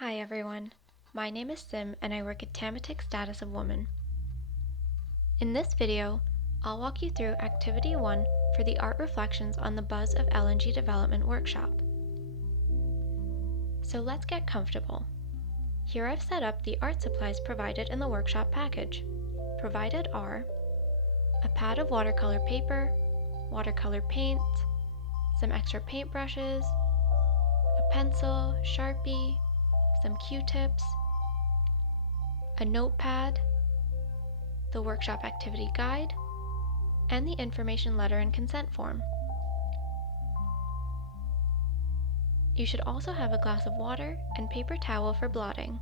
Hi everyone, my name is Sim and I work at Tamatic Status of Woman. In this video, I'll walk you through Activity 1 for the Art Reflections on the Buzz of LNG Development workshop. So let's get comfortable. Here I've set up the art supplies provided in the workshop package. Provided are a pad of watercolor paper, watercolor paint, some extra paintbrushes, a pencil, Sharpie, some Q-tips, a notepad, the workshop activity guide, and the information letter and consent form. You should also have a glass of water and paper towel for blotting.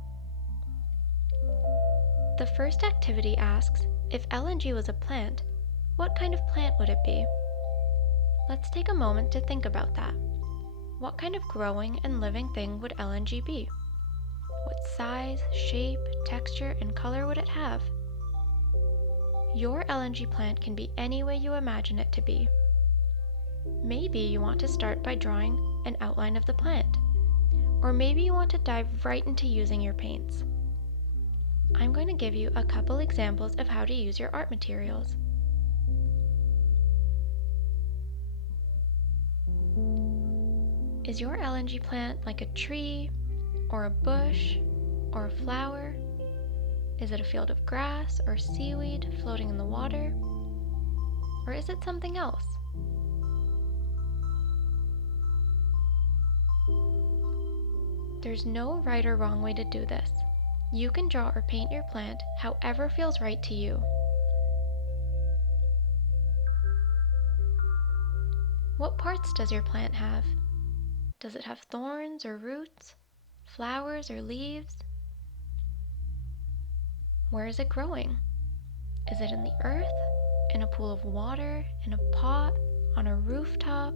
The first activity asks, if LNG was a plant, what kind of plant would it be? Let's take a moment to think about that. What kind of growing and living thing would LNG be? What size, shape, texture, and color would it have? Your LNG plant can be any way you imagine it to be. Maybe you want to start by drawing an outline of the plant, or maybe you want to dive right into using your paints. I'm going to give you a couple examples of how to use your art materials. Is your LNG plant like a tree, or a bush, or a flower? Is it a field of grass or seaweed floating in the water? Or is it something else? There's no right or wrong way to do this. You can draw or paint your plant however feels right to you. What parts does your plant have? Does it have thorns or roots, flowers or leaves? Where is it growing? Is it in the earth, in a pool of water, in a pot, on a rooftop?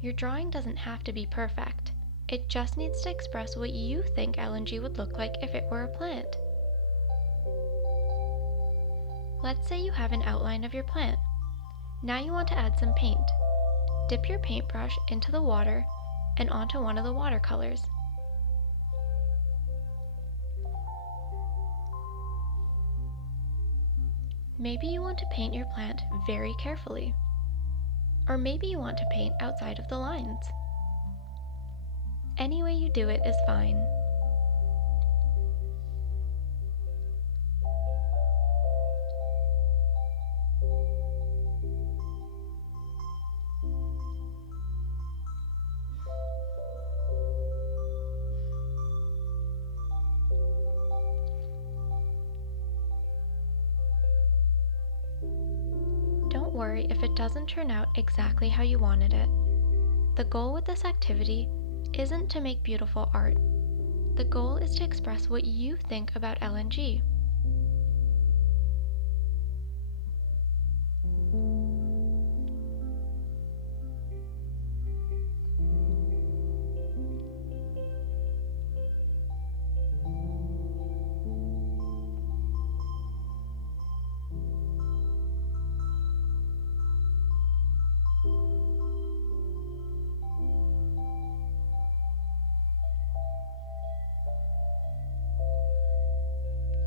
Your drawing doesn't have to be perfect. It just needs to express what you think LNG would look like if it were a plant. Let's say you have an outline of your plant. Now you want to add some paint. Dip your paintbrush into the water and onto one of the watercolors. Maybe you want to paint your plant very carefully. Or maybe you want to paint outside of the lines. Any way you do it is fine. Don't worry if it doesn't turn out exactly how you wanted it. The goal with this activity isn't to make beautiful art. The goal is to express what you think about LNG.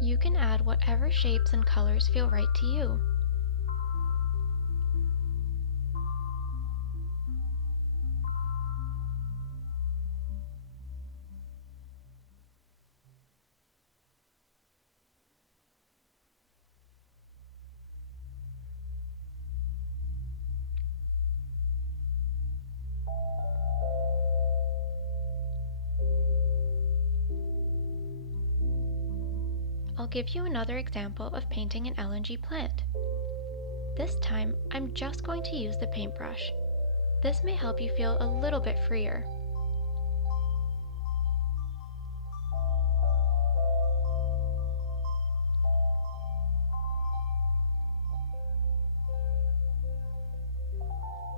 You can add whatever shapes and colors feel right to you. I'll give you another example of painting an LNG plant. This time, I'm just going to use the paintbrush. This may help you feel a little bit freer.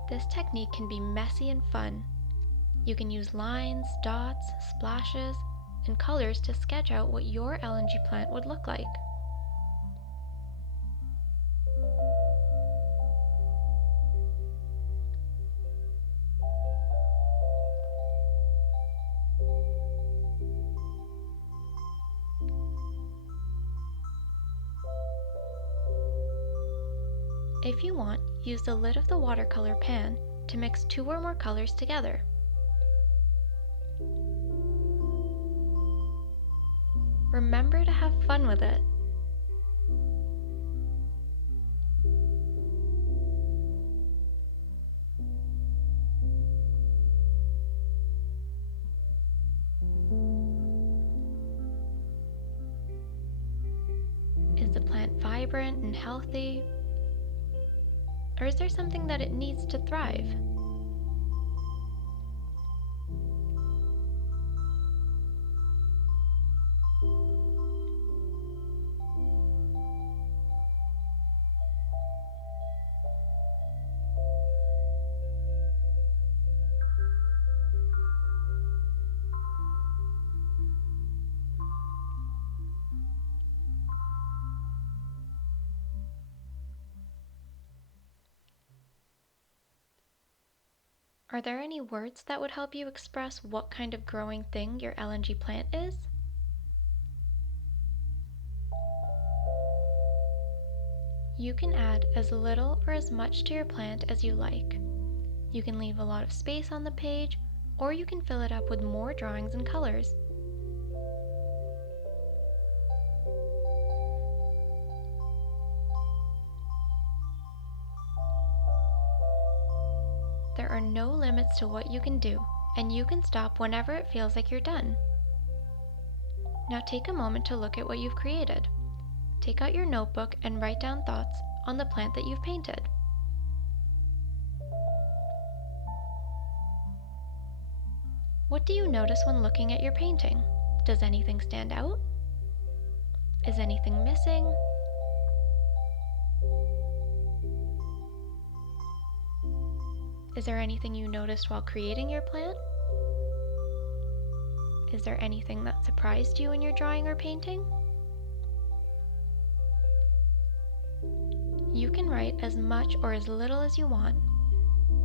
This technique can be messy and fun. You can use lines, dots, splashes, and colors to sketch out what your LNG plant would look like. If you want, use the lid of the watercolor pan to mix 2 or more colors together. Remember to have fun with it. Is the plant vibrant and healthy? Or is there something that it needs to thrive? Are there any words that would help you express what kind of growing thing your LNG plant is? You can add as little or as much to your plant as you like. You can leave a lot of space on the page, or you can fill it up with more drawings and colors. There are no limits to what you can do, and you can stop whenever it feels like you're done. Now take a moment to look at what you've created. Take out your notebook and write down thoughts on the plant that you've painted. What do you notice when looking at your painting? Does anything stand out? Is anything missing? Is there anything you noticed while creating your plant? Is there anything that surprised you in your drawing or painting? You can write as much or as little as you want.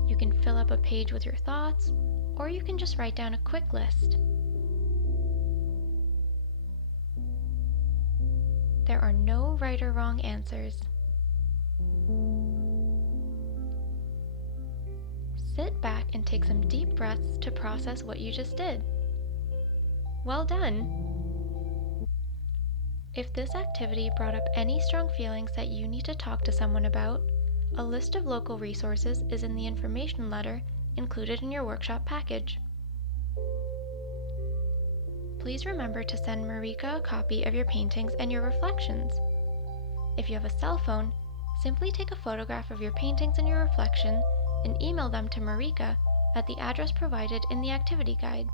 You can fill up a page with your thoughts, or you can just write down a quick list. There are no right or wrong answers. Sit back and take some deep breaths to process what you just did. Well done! If this activity brought up any strong feelings that you need to talk to someone about, a list of local resources is in the information letter included in your workshop package. Please remember to send Marika a copy of your paintings and your reflections. If you have a cell phone, simply take a photograph of your paintings and your reflection and email them to Marika at the address provided in the activity guide.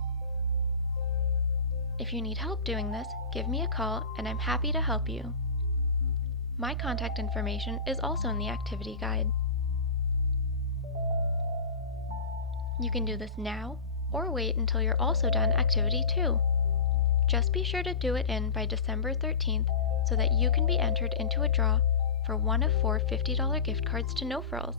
If you need help doing this, give me a call and I'm happy to help you. My contact information is also in the activity guide. You can do this now or wait until you're also done activity 2. Just be sure to do it in by December 13th so that you can be entered into a draw for one of 4 $50 gift cards to No Frills.